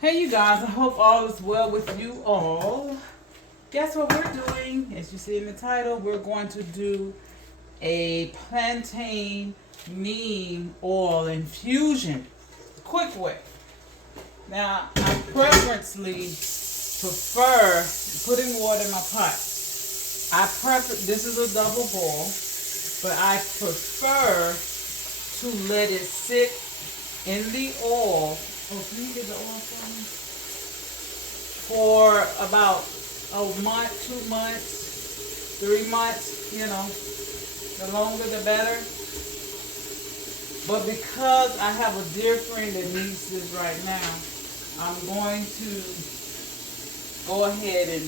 Hey you guys, I hope all is well with you all. Guess what we're doing? As you see in the title, we're going to do a plantain neem oil infusion. Quick way. Now, I preferably prefer putting water in my pot. This is a double boil, but I prefer to let it sit in the oil. Oh, can you get the oil for me? For about a month, 2 months, 3 months, the longer the better. But because I have a dear friend that needs this right now, I'm going to go ahead and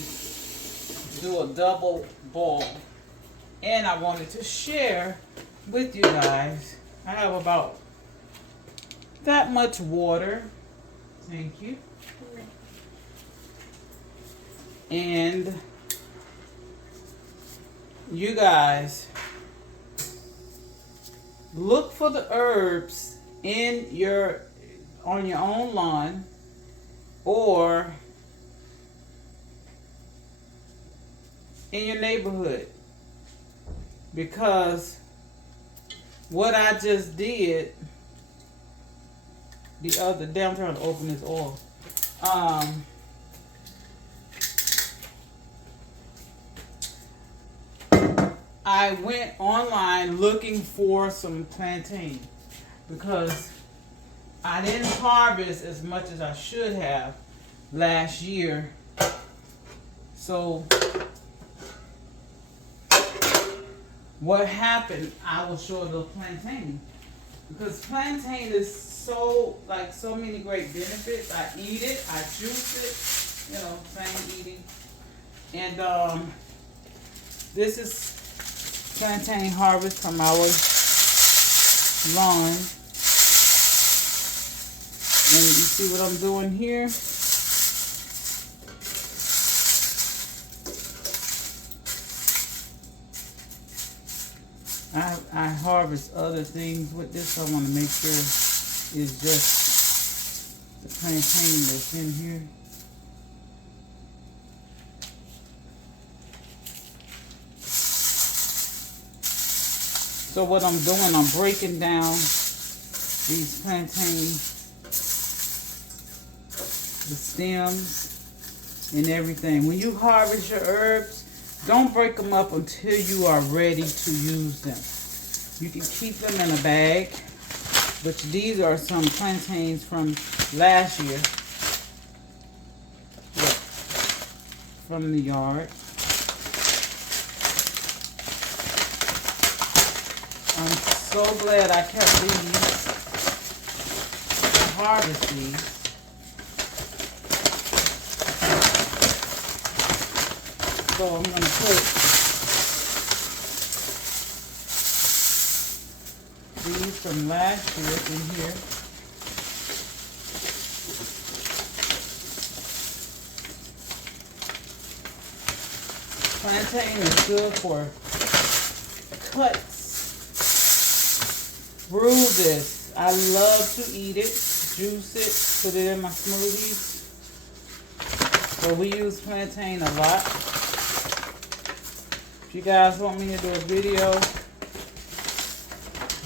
do a double boil. And I wanted to share with you guys. I have about that much water. Thank you. And you guys look for the herbs on your own lawn or in your neighborhood, because what I just did the other day, I'm trying to open this oil. I went online looking for some plantain because I didn't harvest as much as I should have last year. So what happened, I will show the plantain, because plantain is so many great benefits. I eat it, I juice it, same eating. And this is plantain harvest from our lawn. And you see what I'm doing here? I harvest other things with this. I want to make sure it's just the plantain that's in here. So what I'm doing, I'm breaking down these plantain, the stems and everything. When you harvest your herbs, don't break them up until you are ready to use them. You can keep them in a bag, but these are some plantains from last year, from the yard. I'm so glad I kept these to harvest these. So I'm going to put these from last year in here. Plantain is good for cuts, bruises. I love to eat it, juice it, put it in my smoothies. So we use plantain a lot. If you guys want me to do a video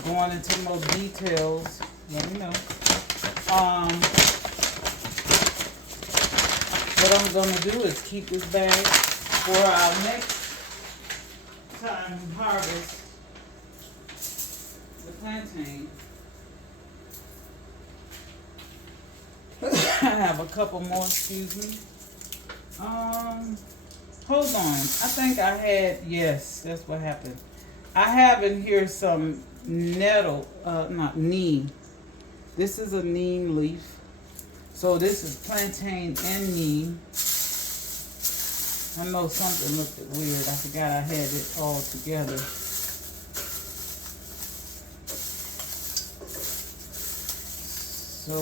going into more details, let me know. What I'm going to do is keep this bag for our next time we harvest the plantain. I have a couple more, excuse me. Hold on. I think I had, yes, that's what happened. I have in here some not neem. This is a neem leaf. So this is plantain and neem. I know something looked weird. I forgot I had it all together. So,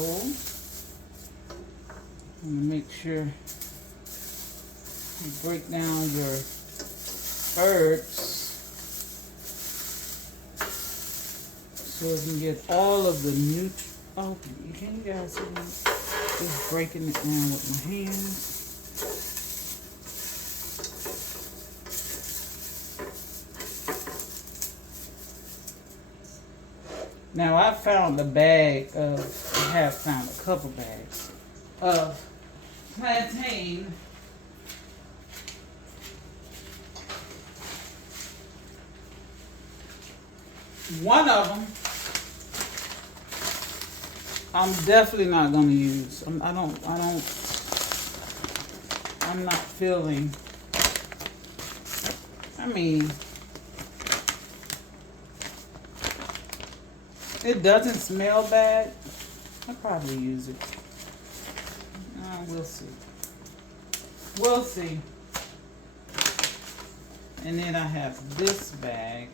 I'm going to make sure you break down your herbs so you can get all of the nutrients. Oh, can you guys see that? Just breaking it down with my hands. Now I found a bag of, I have found a couple bags of plantain. One of them I'm definitely not going to use. I'm not feeling, I mean, it doesn't smell bad. I'll probably use it. We'll see. We'll see. And then I have this bag.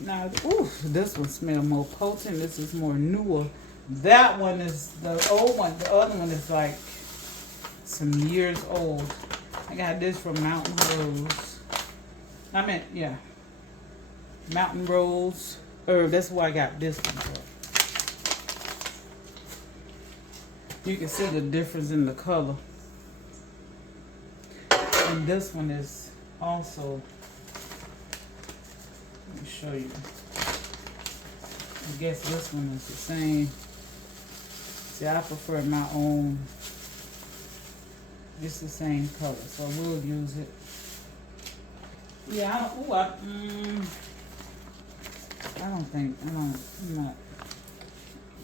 Now, ooh, this one smells more potent. This is more newer. That one is the old one. The other one is like some years old. I got this from Mountain Rose. I meant, yeah. Mountain Rose herb. That's why I got this one from. You can see the difference in the color. And this one is also, let me show you. I guess this one is the same. See, I prefer my own. It's the same color, so we'll use it. Yeah, I'm not,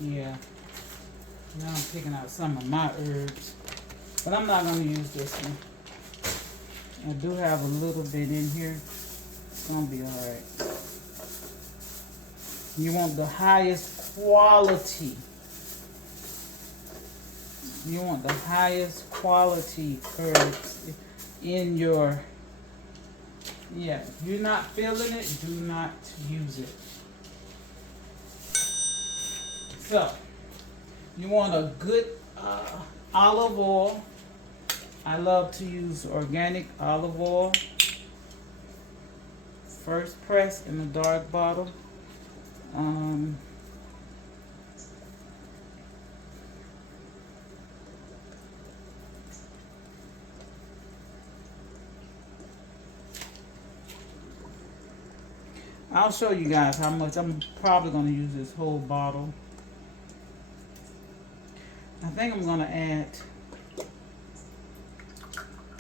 yeah. Now I'm picking out some of my herbs, but I'm not going to use this one. I do have a little bit in here. It's going to be alright. You want the highest quality. You want the highest quality herbs in your, yeah, if you're not feeling it, do not use it. So, you want a good olive oil. I love to use organic olive oil. First press in a dark bottle. I'll show you guys how much. I'm probably going to use this whole bottle. I think I'm going to add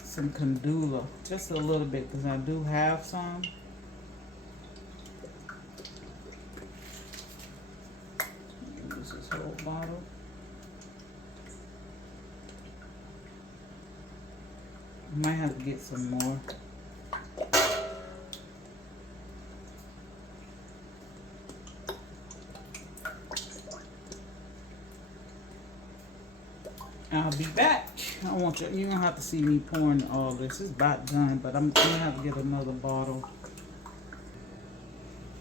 some Candula, just a little bit, because I do have some. Use this whole bottle. I might have to get some more. I'll be back. I want you. You don't have to see me pouring all this. It's about done, but I'm gonna have to get another bottle.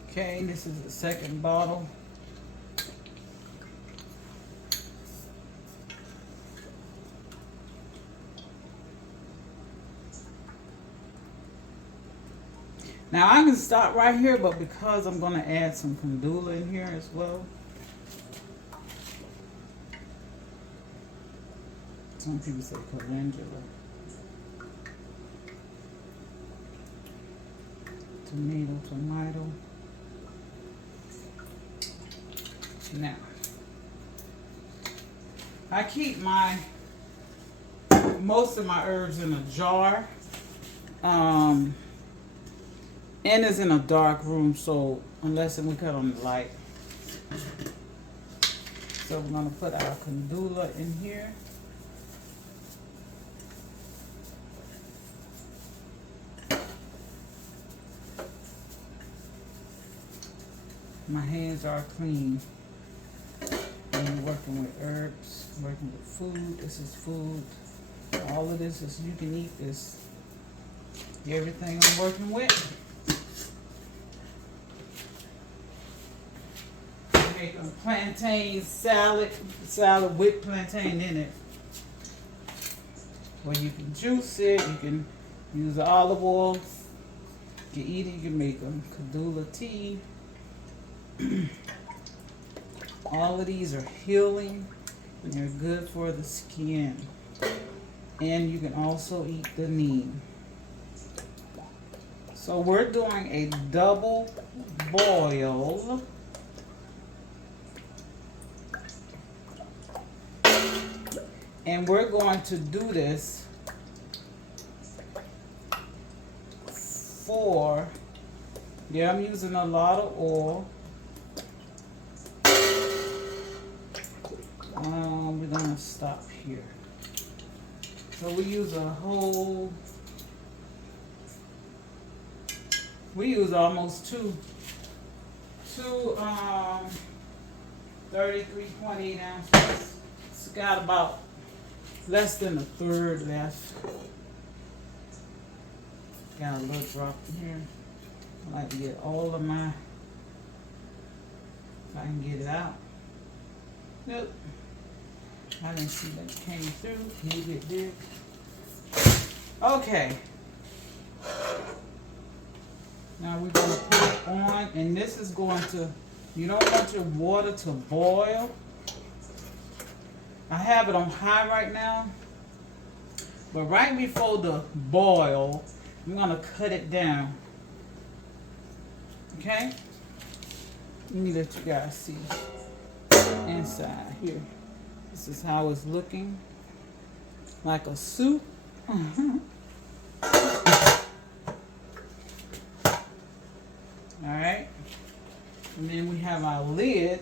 Okay, this is the second bottle. Now I can stop right here, but because I'm gonna add some Candula in here as well. Some people say calendula. Tomato. Now, I keep most of my herbs in a jar. And it's in a dark room, so unless we cut on the light. So we're gonna put our Candula in here. My hands are clean. I'm working with herbs, working with food. This is food. All of this is, you can eat this. Everything I'm working with. Make a plantain salad with plantain in it. Where you can juice it, you can use the olive oil. You can eat it, you can make a Candula tea. All of these are healing and they're good for the skin. And you can also eat the neem. So we're doing a double boil. And we're going to do this for, yeah, I'm using a lot of oil. We're going to stop here. So we use almost two 33.8 ounces. It's got about less than a third left. Got a little drop in here. I like to get all of my, if I can get it out. Nope. I didn't see that it came through. Maybe it did. Okay. Now we're going to put it on, and this is going to, you don't want your water to boil. I have it on high right now, but right before the boil, I'm going to cut it down. Okay? Let me let you guys see inside here. This is how it's looking, like a soup. Alright, and then we have our lid,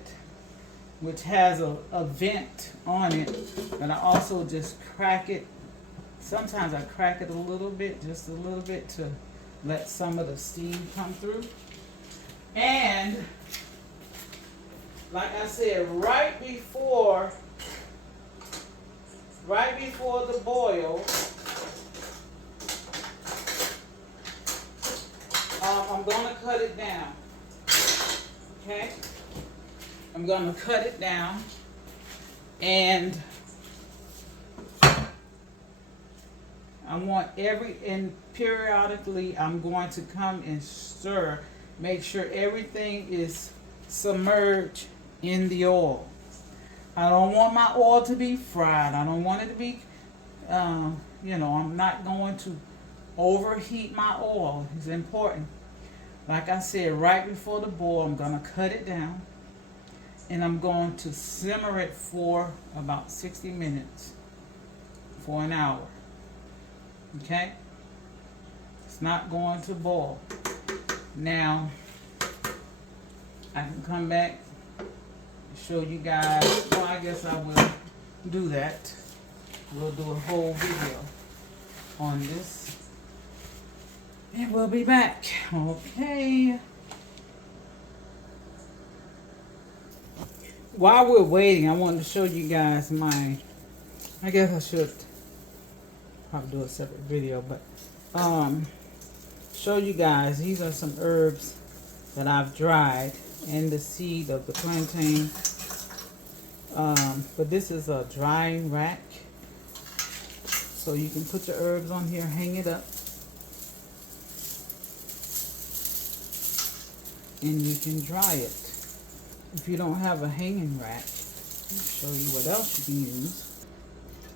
which has a vent on it, and I also just crack it. Sometimes I crack it a little bit, just a little bit, to let some of the steam come through. And like I said, right before the boil, I'm going to cut it down. Okay? I'm going to cut it down, and I want and periodically I'm going to come and stir, make sure everything is submerged in the oil. I don't want my oil to be fried. I don't want it to be, I'm not going to overheat my oil. It's important. Like I said, right before the boil, I'm going to cut it down, and I'm going to simmer it for about 60 minutes, for an hour. Okay? It's not going to boil. Now, I can come back and show you guys. Well, I guess I will do that. We'll do a whole video on this. And we'll be back. Okay. While we're waiting, I wanted to show you guys I guess I should probably do a separate video, but show you guys, these are some herbs that I've dried, and the seed of the plantain. But this is a drying rack, so you can put your herbs on here, hang it up, and you can dry it. If you don't have a hanging rack, I'll show you what else you can use.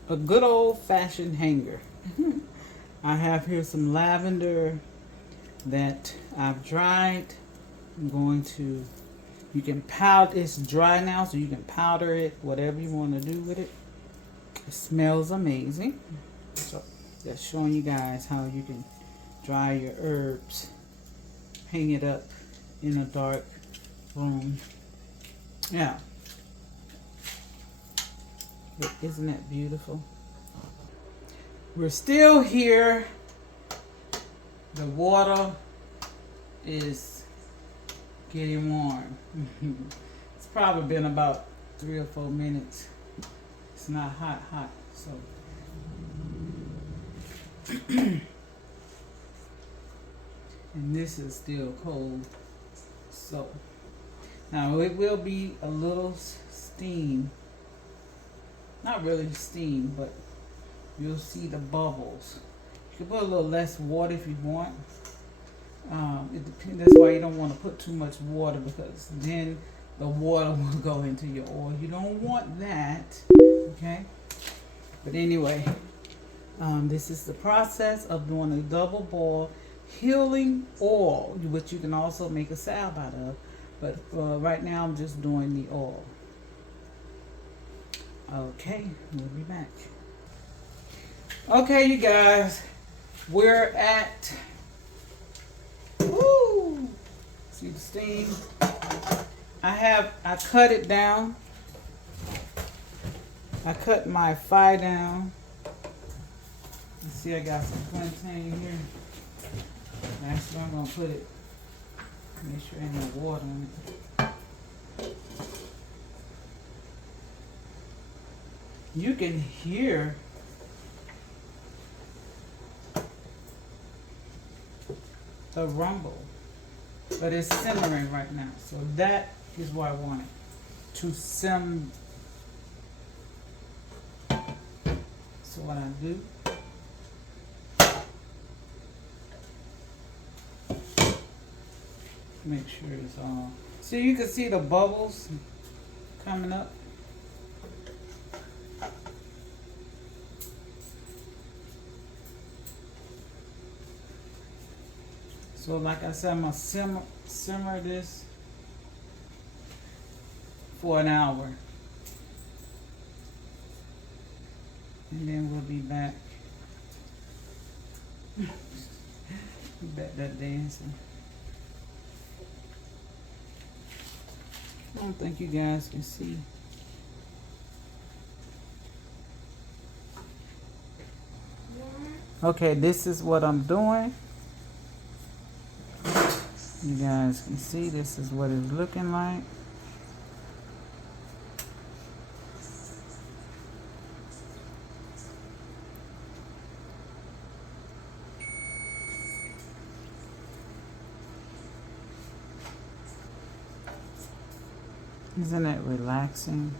A good old-fashioned hanger. I have here some lavender that I've dried. I'm going to, you can powder, it's dry now, so you can powder it, whatever you want to do with it. It smells amazing. So just showing you guys how you can dry your herbs, hang it up in a dark room. Yeah. But isn't that beautiful? We're still here. The water is getting warm. It's probably been about 3 or 4 minutes. It's not hot, so. And this is still cold. So, now it will be a little steam. Not really steam, but you'll see the bubbles. You can put a little less water if you want. It depends. That's why you don't want to put too much water, because then the water will go into your oil. You don't want that. Okay. But anyway, this is the process of doing a double boil healing oil, which you can also make a salve out of. But right now I'm just doing the oil. Okay, we'll be back. Okay, you guys, we're at, woo, see the steam? I cut it down. I cut my fire down. You see, I got some plantain here. That's where I'm gonna put it. Make sure ain't no water in it. You can hear the rumble, but it's simmering right now. So that is what I want it to sim. So what I do, make sure it's all. So you can see the bubbles coming up. So like I said, I'm going to simmer this for an hour. And then we'll be back. Back that dancing. I don't think you guys can see. Okay, this is what I'm doing. You guys can see this is what it's looking like. Isn't it relaxing?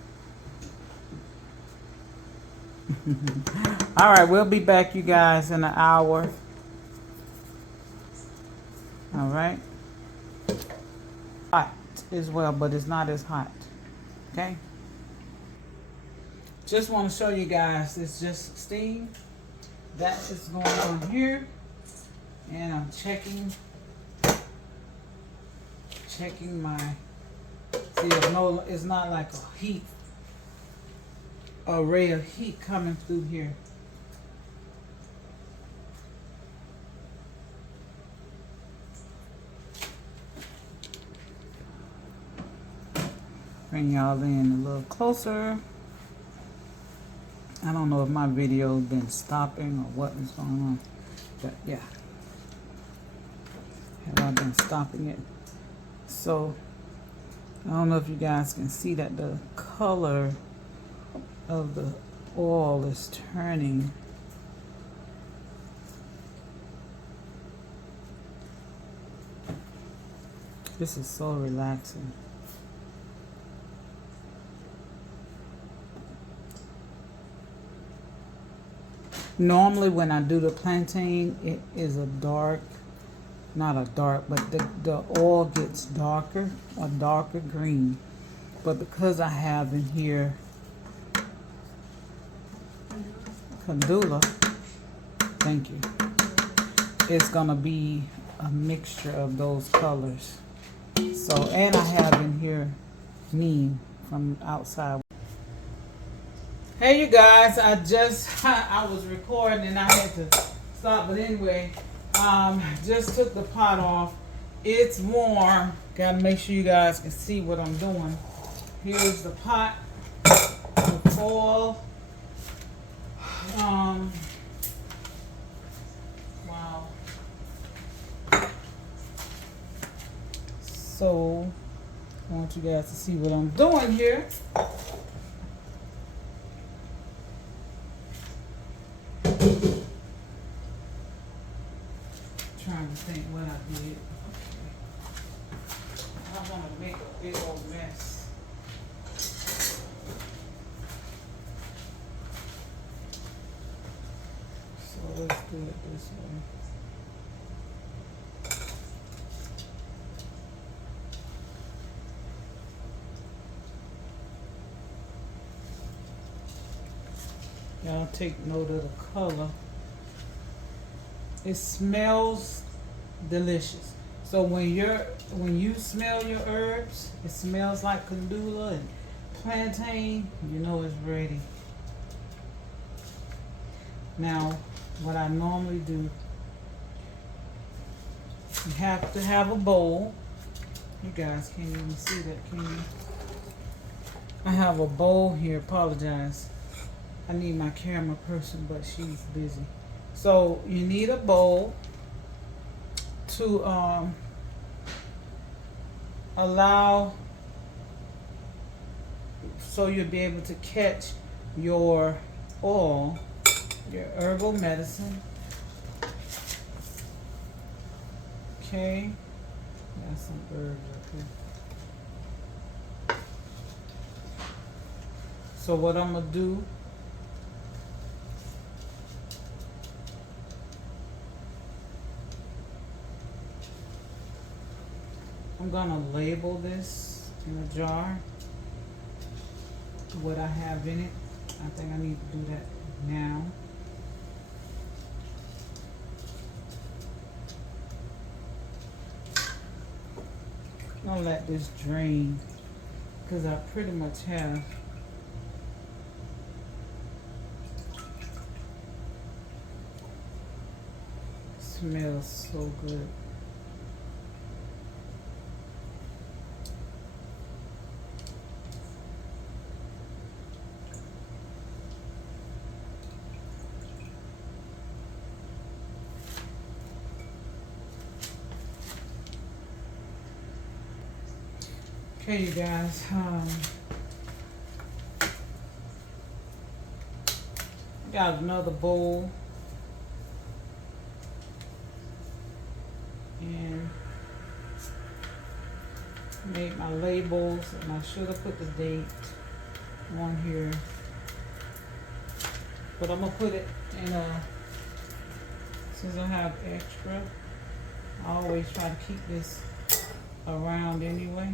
All right, we'll be back, you guys, in an hour. All right. Hot as well, but it's not as hot. Okay. Just want to show you guys, it's just steam. That is going on here. And I'm checking my, see, it's not like a ray of heat coming through here. Bring y'all in a little closer. I don't know if my video's been stopping or what is going on, but yeah, have I been stopping it? So I don't know if you guys can see that the color of the oil is turning. This is so relaxing. Normally when I do the plantain, it is a dark, not a dark, but the oil gets darker, a darker green. But because I have in here candula, thank you, it's gonna be a mixture of those colors. So, and I have in here neem from outside. Hey you guys, I was recording and I had to stop, but anyway, just took the pot off. It's warm. Gotta make sure you guys can see what I'm doing. Here's the pot, the oil. Wow. So I want you guys to see what I'm doing here. Trying to think what I did. I don't want to make a big old mess. So let's do it this way. Y'all take note of the color. It smells delicious. So when you smell your herbs, it smells like calendula and plantain, you know it's ready. Now, what I normally do, you have to have a bowl. You guys can't even see that, can you? I have a bowl here. Apologize. I need my camera person, but she's busy. So you need a bowl to allow, so you'll be able to catch your oil, your herbal medicine. Okay, got some herbs up here. So what I'm gonna do, I'm gonna label this in a jar, what I have in it. I think I need to do that now. I'm gonna let this drain because I pretty much have smells so good. Okay, you guys, got another bowl, and made my labels, and I should have put the date on here, but I'm gonna put it in a, since I have extra, I always try to keep this around anyway.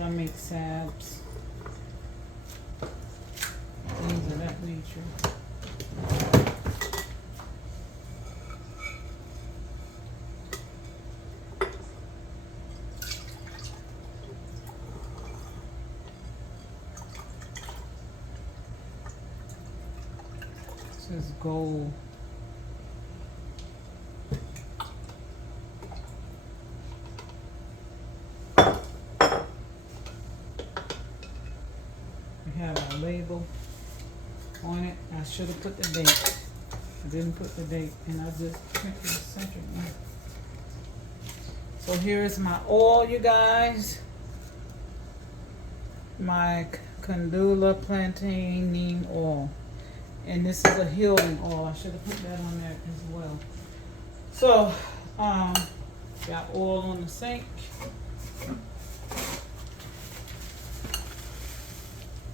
I make salves, things of that nature. This is gold. Have a label on it. I should have put the date. I didn't put the date, and I just printed the center one. So here is my oil, you guys. My calendula plantain neem oil, and this is a healing oil. I should have put that on there as well. So, got oil on the sink.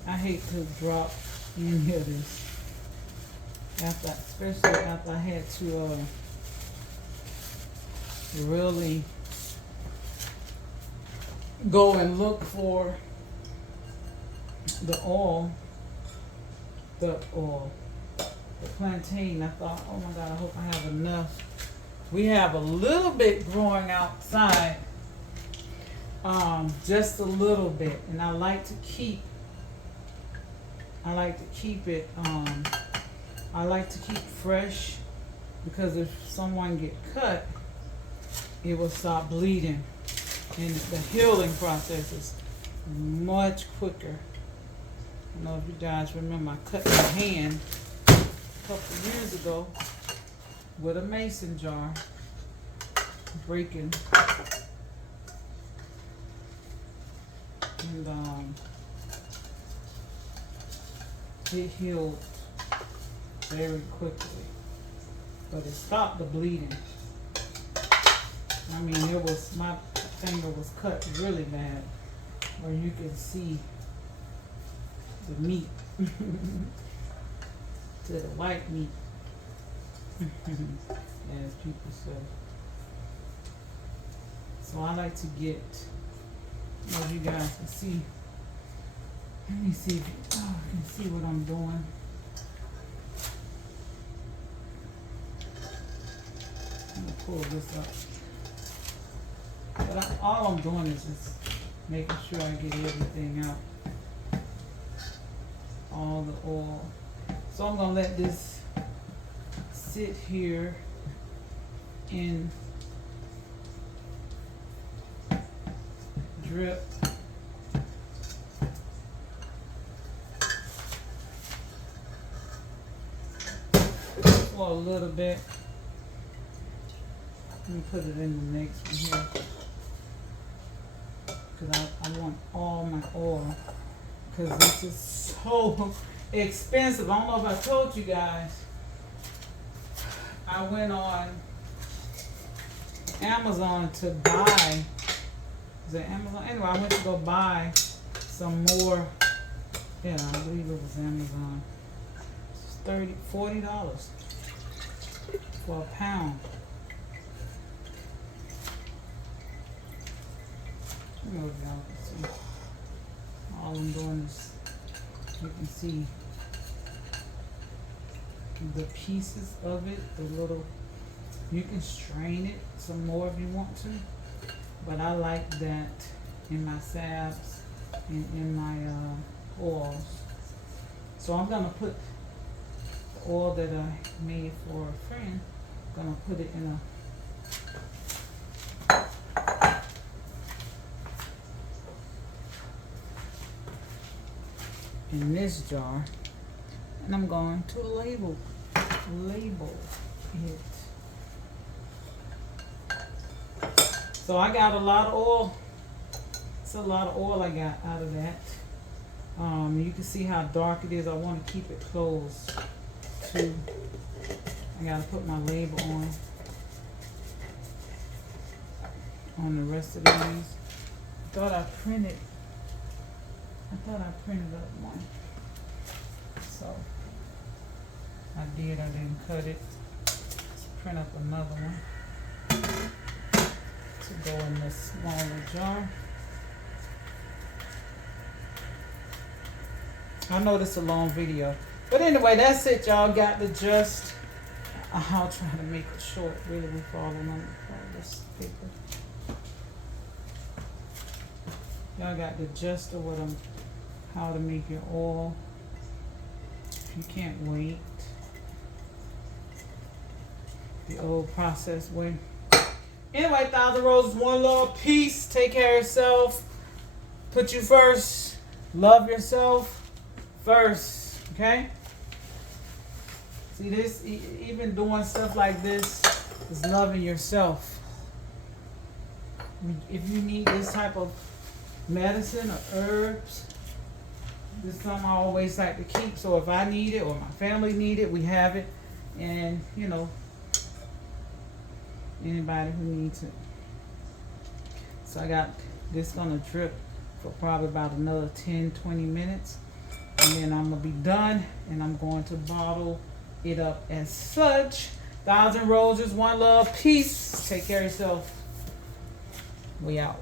I hate to drop any of this after, especially after I had to really go and look for the oil, the plantain. I thought, oh my God, I hope I have enough. We have a little bit growing outside, just a little bit, and I like to keep it, I like to keep fresh, because if someone get cut, it will stop bleeding, and the healing process is much quicker. I don't know if you guys remember, I cut my hand a couple of years ago with a mason jar, breaking, and it healed very quickly, but it stopped the bleeding. I mean, it was, my finger was cut really bad, where you can see the meat, to the white meat, as people say. So I like to get, as you guys can see, Let me see if you can see what I'm doing. I'm gonna pull this up. But all I'm doing is just making sure I get everything out. All the oil. So I'm gonna let this sit here and drip. For a little bit. Let me put it in the next one here. Because I want all my oil. Because this is so expensive. I don't know if I told you guys. I went on Amazon to buy. Is it Amazon? Anyway, I went to go buy some more. Yeah, I believe it was Amazon. It's $40 for a pound. Let me know if y'all can see. All I'm doing is, you can see the pieces of it, the little, you can strain it some more if you want to, but I like that in my salves and in my oils. So I'm gonna put the oil that I made for a friend, I'm gonna put it in this jar, and I'm going to label it. So I got a lot of oil. It's a lot of oil I got out of that. You can see how dark it is. I want to keep it closed too. I gotta put my label on the rest of these. I thought I printed up one. So I did, I didn't cut it. Let's print up another one to go in this smaller jar. I know this is a long video. But anyway, that's it, y'all. Got the gist. I'll try to make it short, really, with all this paper. Y'all got the gist of how to make your oil. If you can't wait, the old process way. Anyway, 1,000 roses, one love, peace. Take care of yourself. Put you first. Love yourself first. Okay? See this? Even doing stuff like this is loving yourself. If you need this type of medicine or herbs, this is something I always like to keep. So if I need it or my family need it, we have it. And, you know, anybody who needs it. So I got this gonna drip for probably about another 10-20 minutes, and then I'm gonna be done, and I'm going to bottle it up as such. 1,000 roses, one love, peace. Take care of yourself. We out.